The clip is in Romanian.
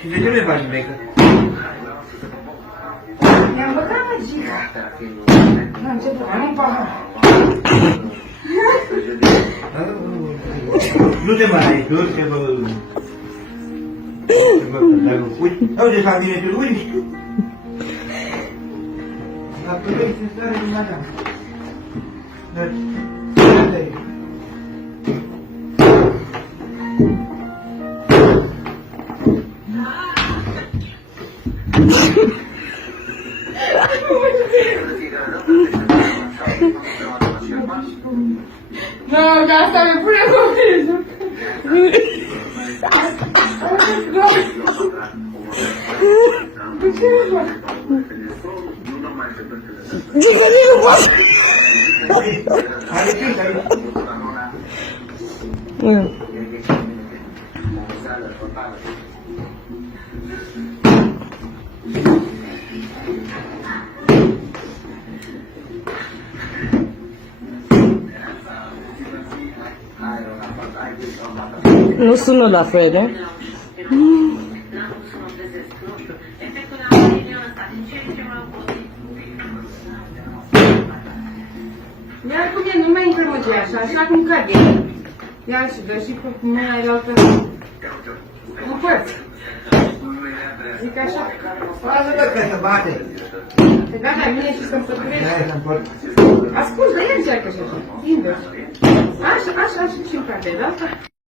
Și de ce nu-i faci brecă? Mi-am băgat magia. N-am început, am un pahar. Nu te mai du te mă... Dacă uite, auzi, fac bine tu, uite! Dacă vrei să stare din mata. Dar... No, dar asta mi-e pune copilul. De ce nu fac? Dico che non posso. Non sono la fede. Ia cum e, nu mai intră măgia așa, așa cum cade. Ia și dă și cu mâna de altă. Nu poți. Zic așa. Lasă-mă că se bate. Te gata mine și să-mi săturești. Hai să-mi pot. Ascult, dar el încearcă și așa. Invers. Așa, așa, așa și în cade, da?